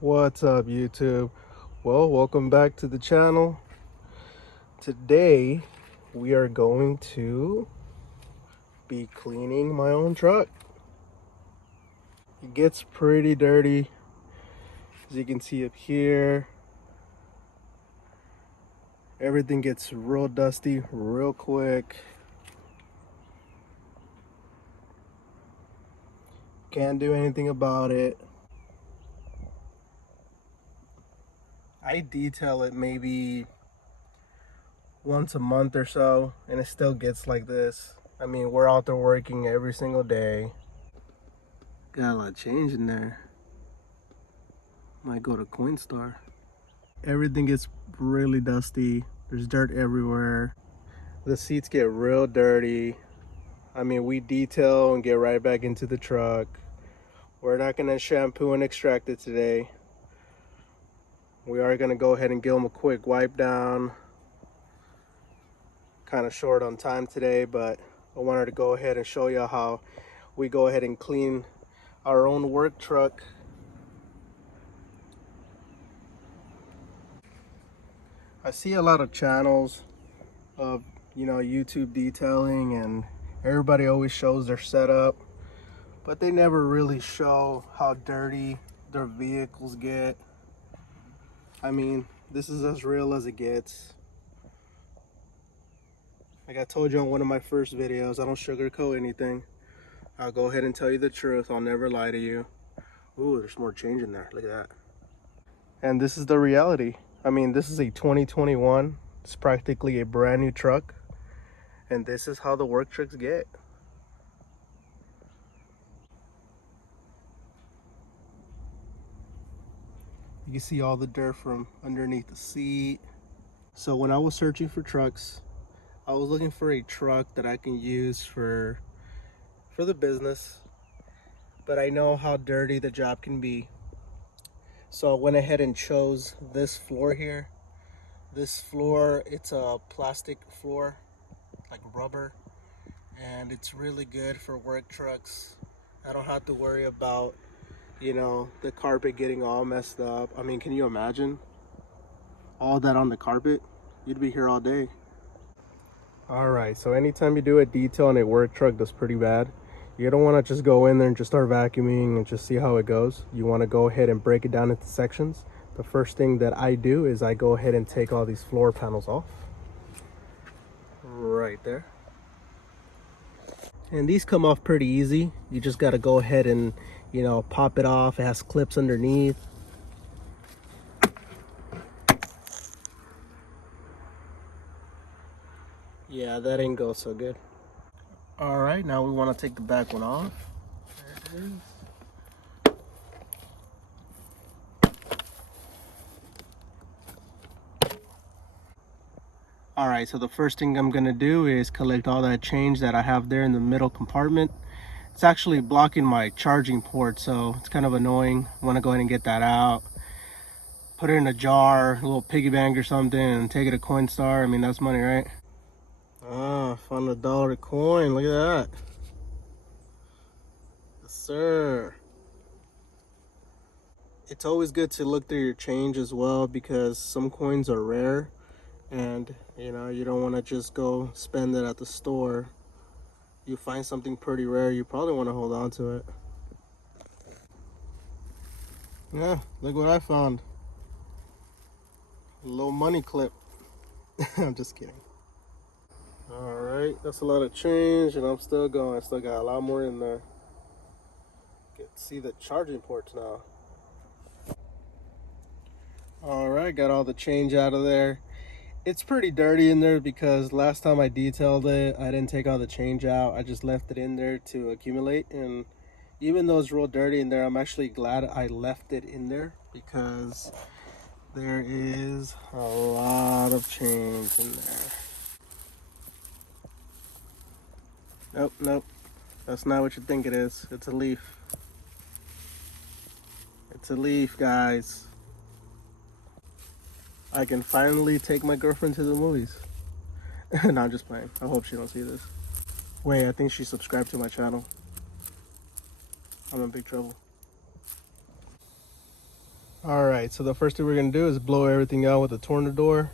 What's up, YouTube? Well, welcome back to the channel. Today we are going to be cleaning my own truck. It gets pretty dirty, as you can see up here. Everything gets real dusty real quick. Can't do anything about it. I detail it maybe once a month or so, and it still gets like this. I mean, we're out there working every single day. Got a lot of change in there. Might go to Coinstar. Everything gets really dusty. There's dirt everywhere. The seats get real dirty. I mean, we detail and get right back into the truck. We're not gonna shampoo and extract it today. We are gonna go ahead and give them a quick wipe down. Kind of short on time today, but I wanted to go ahead and show you how we go ahead and clean our own work truck. I see a lot of channels of, YouTube detailing, and everybody always shows their setup, but they never really show how dirty their vehicles get. I mean, this is as real as it gets. Like I told you on one of my first videos, I don't sugarcoat anything. I'll go ahead and tell you the truth. I'll never lie to you. Ooh, there's more change in there. Look at that. And this is the reality. I mean, this is a 2021. It's practically a brand new truck. And this is how the work trucks get. You can see all the dirt from underneath the seat. So when I was searching for trucks, I was looking for a truck that I can use for the business, but I know how dirty the job can be. So I went ahead and chose this floor here. This floor, it's a plastic floor, like rubber, and it's really good for work trucks. I don't have to worry about, the carpet getting all messed up. I mean, can you imagine all that on the carpet? You'd be here all day. All right, so anytime you do a detail on a work truck that's pretty bad, you don't want to just go in there and just start vacuuming and just see how it goes. You want to go ahead and break it down into sections. The first thing that I do is I go ahead and take all these floor panels off. Right there. And these come off pretty easy. You just got to go ahead and, pop it off. It has clips underneath. Yeah, that ain't go so good. All right, now we want to take the back one off. There it is. All right, so the first thing I'm gonna do is collect all that change that I have there in the middle compartment. It's actually blocking my charging port, so it's kind of annoying. I want to go ahead and get that out. Put it in a jar, a little piggy bank or something, and take it to Coinstar. I mean, that's money, right? Ah, found $1 coin. Look at that. Yes, sir. It's always good to look through your change as well, because some coins are rare, and you don't want to just go spend it at the store. You find something pretty rare, you probably want to hold on to it. Yeah, look what I found. A little money clip. I'm just kidding. All right, that's a lot of change, and I'm still going. I still got a lot more in there. Get to see the charging ports now. All right, got all the change out of there. It's pretty dirty in there because last time I detailed it, I didn't take all the change out. I just left it in there to accumulate, and even though it's real dirty in there, I'm actually glad I left it in there because there is a lot of change in there. Nope, that's not what you think it is. It's a leaf. It's a leaf, guys. I can finally take my girlfriend to the movies. No, I'm just playing. I hope she don't see this. Wait, I think she subscribed to my channel. I'm in big trouble. All right, so the first thing we're gonna do is blow everything out with a tornador.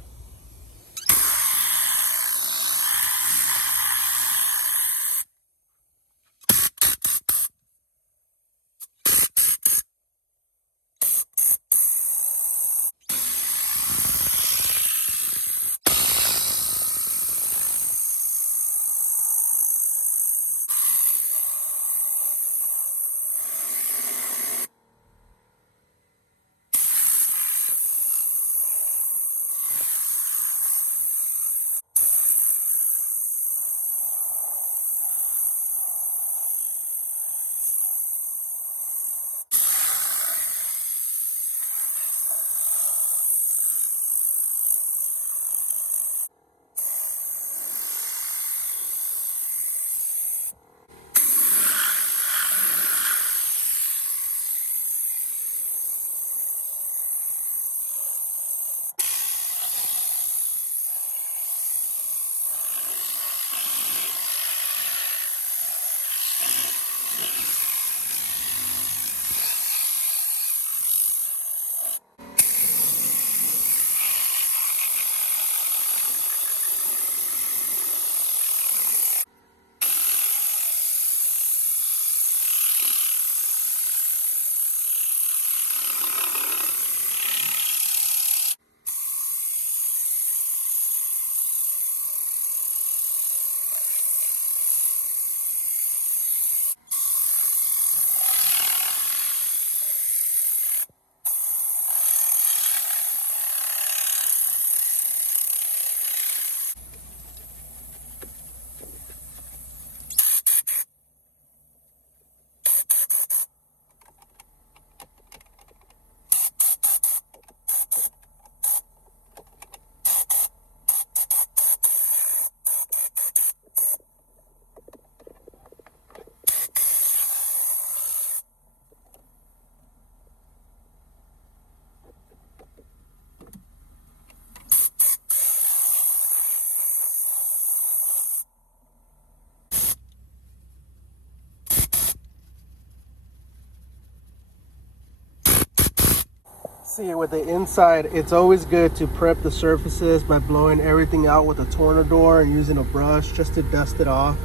See, with the inside, it's always good to prep the surfaces by blowing everything out with a tornador and using a brush just to dust it off.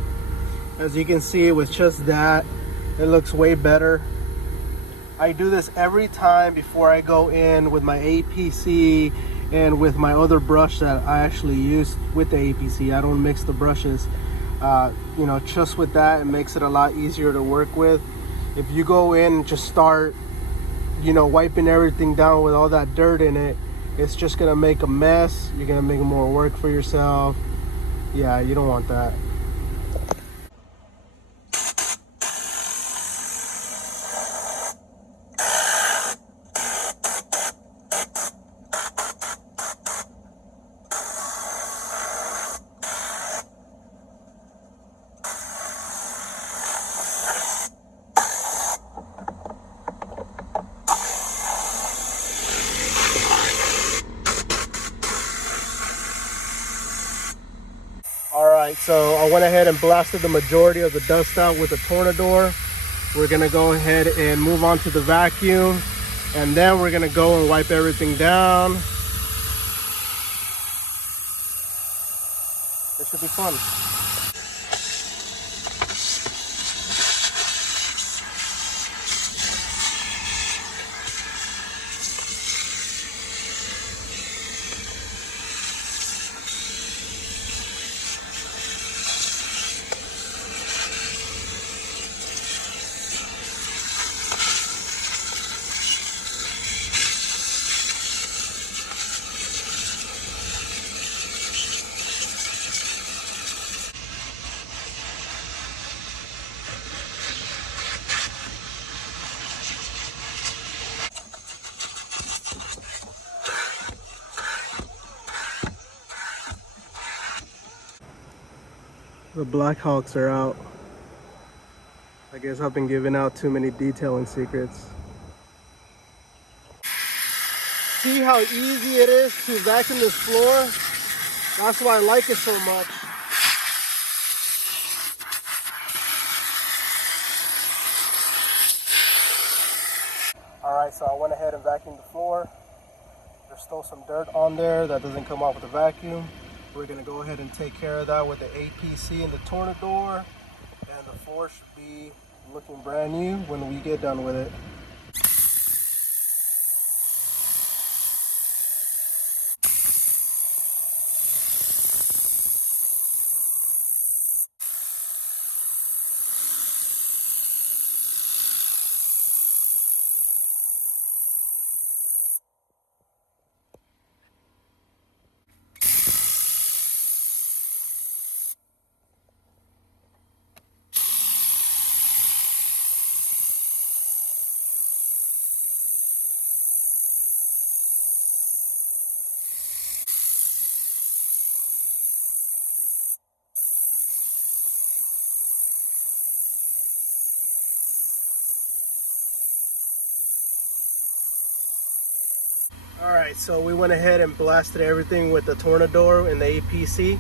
As you can see, with just that, it looks way better. I do this every time before I go in with my APC and with my other brush that I actually use with the APC. I don't mix the brushes. Just with that, it makes it a lot easier to work with. If you go in and just start wiping everything down with all that dirt in it, it's just gonna make a mess. You're gonna make more work for yourself. Yeah, you don't want that. All right, so I went ahead and blasted the majority of the dust out with a tornador. We're gonna go ahead and move on to the vacuum, and then we're gonna go and wipe everything down. It should be fun. The Black Hawks are out. I guess I've been giving out too many detailing secrets. See how easy it is to vacuum this floor? That's why I like it so much. All right, so I went ahead and and vacuum the floor. There's still some dirt on there that doesn't come off with the vacuum. We're going to go ahead and take care of that with the APC and the Tornador, and the floor should be looking brand new when we get done with it. Alright, so we went ahead and blasted everything with the Tornador and the APC.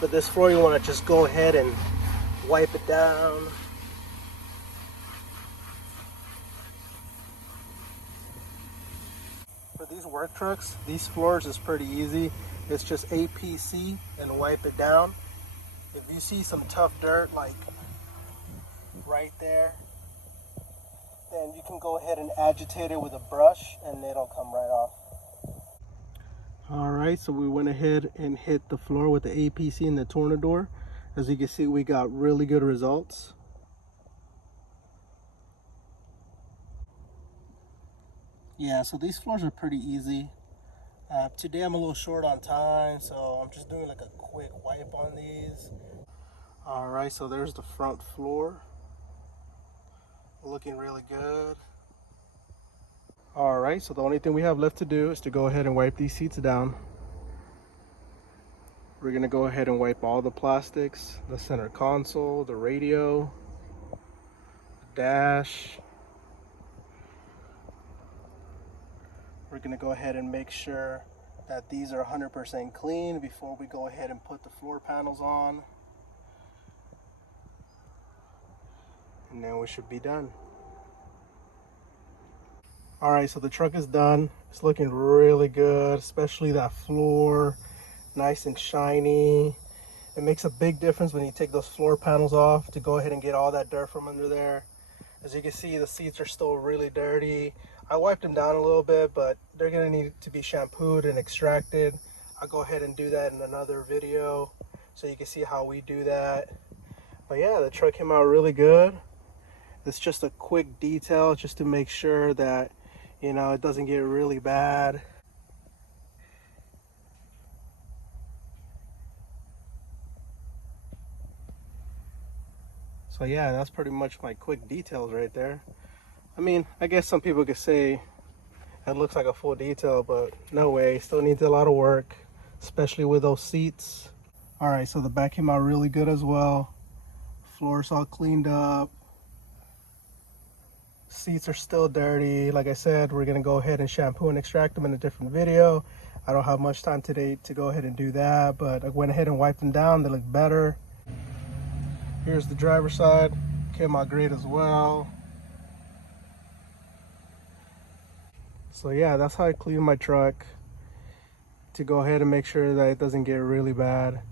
But this floor, you want to just go ahead and wipe it down. For these work trucks, these floors is pretty easy. It's just APC and wipe it down. If you see some tough dirt like right there, then you can go ahead and agitate it with a brush and it'll come right off. Alright, so we went ahead and hit the floor with the APC and the Tornador. As you can see, we got really good results. Yeah, so these floors are pretty easy. Today I'm a little short on time, so I'm just doing like a quick wipe on these. Alright, so there's the front floor. Looking really good. Alright, so the only thing we have left to do is to go ahead and wipe these seats down. We're going to go ahead and wipe all the plastics, the center console, the radio, the dash. We're going to go ahead and make sure that these are 100% clean before we go ahead and put the floor panels on. And then we should be done. Alright, so the truck is done. It's looking really good, especially that floor, nice and shiny. It makes a big difference when you take those floor panels off to go ahead and get all that dirt from under there. As you can see, the seats are still really dirty. I wiped them down a little bit, but they're gonna need to be shampooed and extracted. I'll go ahead and do that in another video so you can see how we do that. But yeah, the truck came out really good. It's just a quick detail just to make sure that, you know, it doesn't get really bad. So yeah, that's pretty much my quick details right there. I mean, I guess some people could say it looks like a full detail, but no way, still needs a lot of work, especially with those seats. All right, so the back came out really good as well. Floor's all cleaned up. Seats are still dirty. Like I said, we're gonna go ahead and shampoo and extract them in a different video. I don't have much time today to go ahead and do that, but I went ahead and wiped them down. They look better. Here's the driver's side. Came out great as well. So yeah, that's how I clean my truck, to go ahead and make sure that it doesn't get really bad.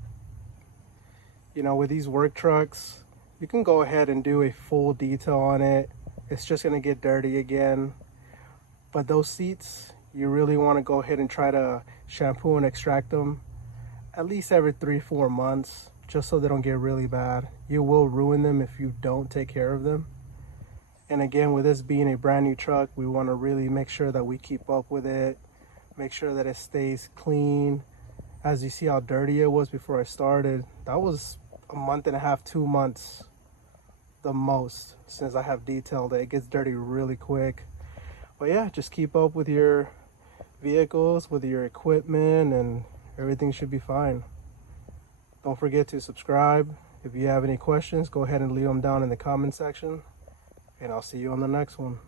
You know, with these work trucks, you can go ahead and do a full detail on it. It's just gonna get dirty again. But those seats, you really wanna go ahead and try to shampoo and extract them at least every 3-4 months, just so they don't get really bad. You will ruin them if you don't take care of them. And again, with this being a brand new truck, we wanna really make sure that we keep up with it, make sure that it stays clean. As you see how dirty it was before I started, that was a month and a half, 2 months the most since I have detailed it. It gets dirty really quick. But yeah, just keep up with your vehicles, with your equipment, and everything should be fine. Don't forget to subscribe. If you have any questions, go ahead and leave them down in the comment section, and I'll see you on the next one.